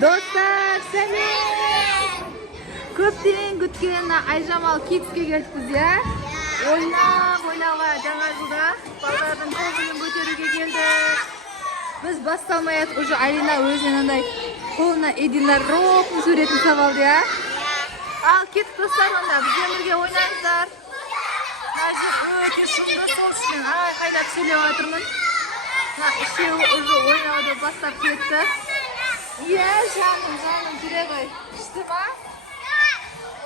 Dostlar, selam. Köpten kütken Ayjamal Kids'e geldik ya. Oynava жаңа жылда балдардың көңілін көтеруге келдік. Біз басталмай уже Алина өзінен андай қолына единорогтың суретін салып алды я. Ал кеттік достар, онда бізбен бірге ойнаңыздар. Мәжір өте шыңды, сол үшін қайнап сөйлеп жатырмын. Үшеуі уже ойнауды бастап кетті. Иә, жаным, жүре ғой. Күшті ма?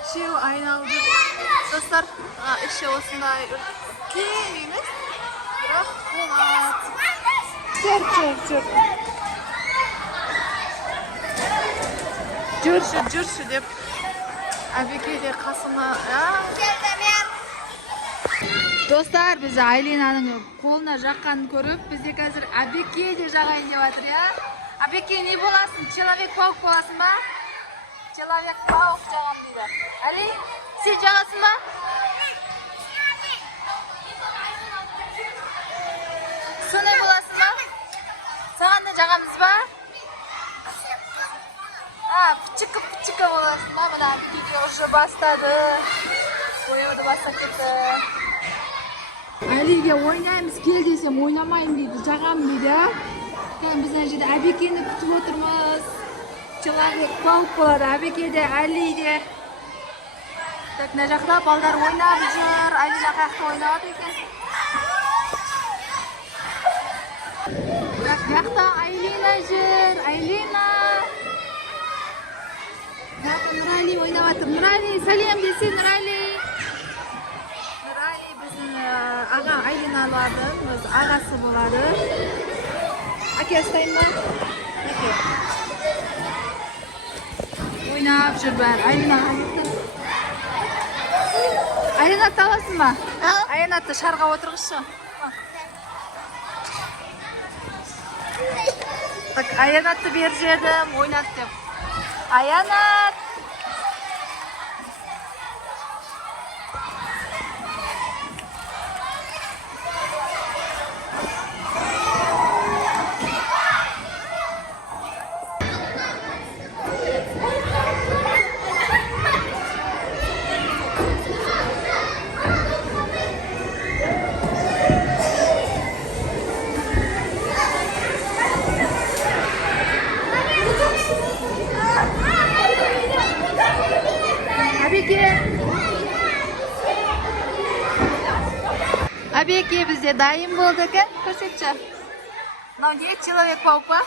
Үшеуі айналды. Достар, іші осындай үлкен емес, бірақ болады. Жүрші деп әбеке де қасыма. Достар, біз Айлинаның қолына жаққанын көріп, бізде қазір әбеке де жағайын деп жатыр, я? Әбеке, не боласың? Человек-паук боласың ба? Человек-паук жағам дейді. Әли, сен жағасың ба? Сондай боласың ба? Саған да жағамыз ба? Пчика боласың ба? Мына әбеке уже бастады. Ойнауды бастап кетті. Әлиге ойнаймыз кел десем ойнамайым дейді, жағам дейді. Біз әне жерде әбекені күтіп отырмыз. Человек-паук болады, әбеке де, Әли де. Так, мына жақта балдар ойнап жүр. Алина қаяқта ойнап екен. Так, жақта Айлина жүр. Айлина. Нұрали ойнап жатыр. Нұрали, сәлем десе, Нұрали. Аға Айлина алады, өз ағасы болады. Әке, ұстайын ба? Әке. Ойнап жүр бәр. Айлина қағықты. Айлина таласын ба? Айлинатты шарға отырғызшы. Айлинатты бер жердім, ойнат деп. Айлинат! Әбеке бізде дайын болды екен, көрсетші. Мынау не? Человек-паук па?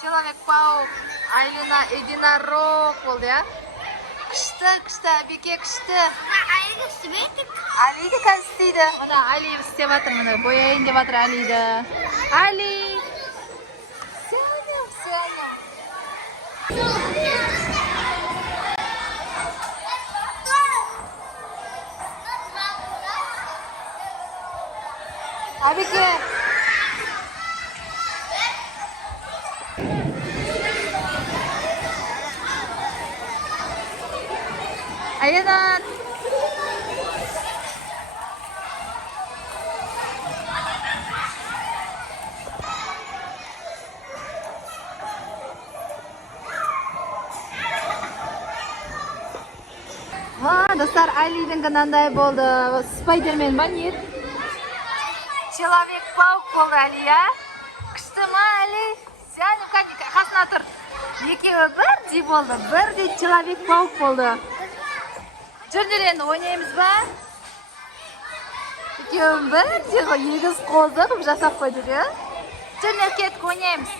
Человек-паук. Айлина единорог болды, я? Күшті, әбеке күшті. Айлиді істемейдік. Алиді қазір істейді. Мына Али істеп жатыр, мына бояйын деп жатыр Алиді. Али! Сәлем. Әбеке! Айлинат! Достар, Алидің қанандай болды? Спайдермен ба нет? Человек-паук болды Али, я? Күшті ма, Али? Сәлем, қасына тұр. Екеуі бірдей болды, бірдей Человек-паук болды. Жүрдер енді ойнаймыз ба? Екеуі бірдей егіз қолды қып жасап қойдық, я? Жүрдер кеттік ойнаймыз.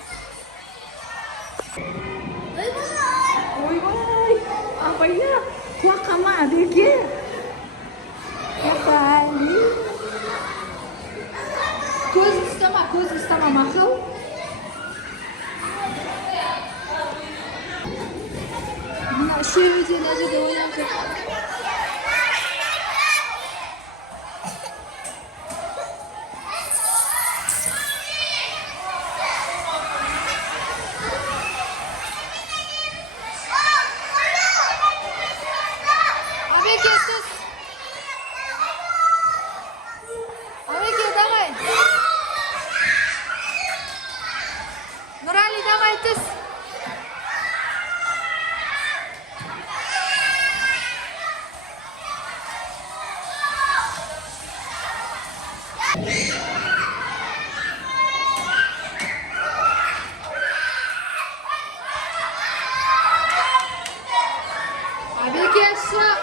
Ой-ой, апайя, құлаққама Әбеке. Али. Көз ұстама, мақыл. Мына үшеуі де мына жерде ойнап жүр. Әбеке, түс. Әбеке, давай. Нұрали, давай, түс. Әбеке, шық. Al.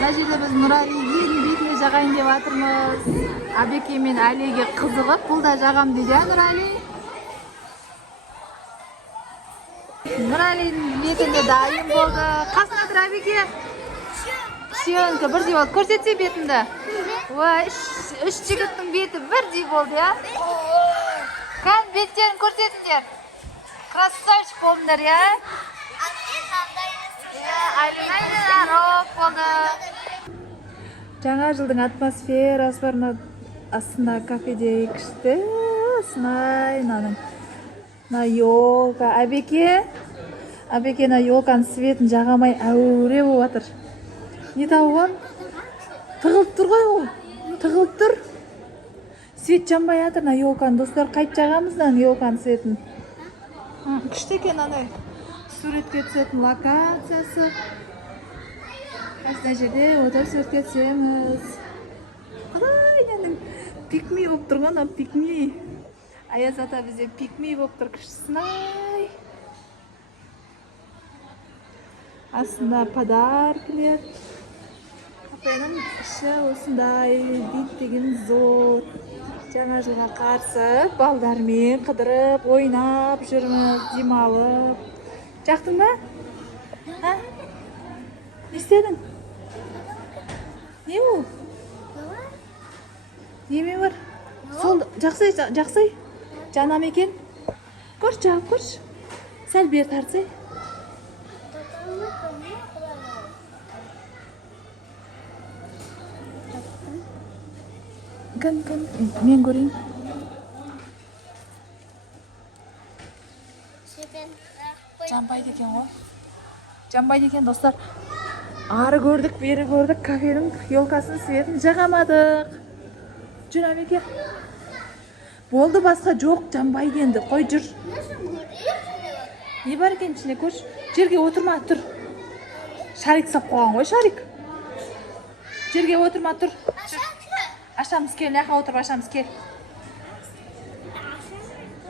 Мына жерде біз Нұралиге бетіне жағайын деп жатырмыз. Әбеке мен Әлиге қызығып, бұл да жағам дейді, Нұрали. Нұралидің бетінде дайын болды. Қасына тұр, Әбеке. Үшеуінікі бірдей болды. Көрсетсе бетіңді. Ой, үш жігіттің беті бірдей болды, я. Қан беттерін көрсетіңдер. Красавчик болдыңдар, я. Алина болды. Жаңа жылдың атмосферасы бар астында кафеде күшті. Сынай, мына елка. Әбеке мына елканың светін жағамай әуре болып жатыр. Не тауған? Тығылып тұр ғой ол. Тығылып тұр. Свет жанбай жатыр. Мына елканың достар қайт жағамыз мына елканың светін. Күшті екен андай. Суретке түсетін локациясы. Қасына жерде отыр суретке түсеміз. Құдай, ненің пикми болып тұрған, пикми. Аяз ата бізде пикми болып тұр, күштісінай. Астында подаркілер. Кафенің іші осындай, бит деген зор. Жаңа жылға қарсы балдармен қыдырып, ойнап жүрміз, демалып. Жақтың ба? Ha? Ne istedin? Ne bu? Yemeği var. Sol, жақсай. Canam eкен. Koş, cevap koş. Sel bir tartsay. Kan, men göreyim. Жанбайды екен ғой. Жанбайды екен, достар. Ары көрдік, бері көрдік. Кафенің елкасын светін жағамадық. Жүр, Әбеке. Болды, басқа жоқ, жанбайды енді. Қой, жүр. Не бар екен ішіне, көрші? Жерге отырма, тұр. Шарик сап қойған ғой, шарик. Жерге отырма, тұр. Ашамыз кел, яқа отырып ашамыз кел.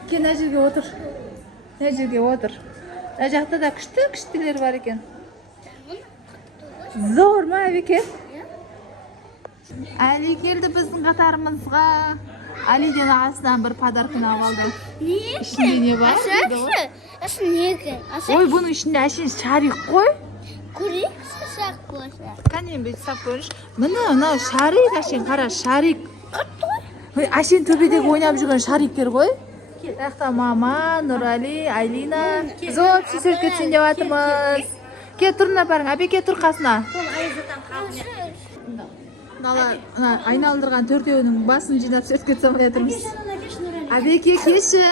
Кел, мына жерге отыр. Мына жерге отыр. Мына жақта да күшті-күштілер бар екен. Зор ма, Әбеке? Әли келді біздің қатарымызға. Әлиден ағасынан бір подаркын алды. Не? Ішінде не бар? Ашын не екен? Ой, бұның ішінде әшейін шарик қой. Көрейік, сақ болса. Кәнен бет сап көріш. Мына шарик, әшейін қара шарик. Әшейін төбедегі ойнап жүрген шариктер ғой. Тақта мама, Нұрали, Айлина. Зор сөзерге түсін деп атырмыз. Кет тұрына барың, Әбеке тұр қасына. Айналдырған төртеуінің басын жинап сөзге түсін деп атырмыз. Әбеке кеші.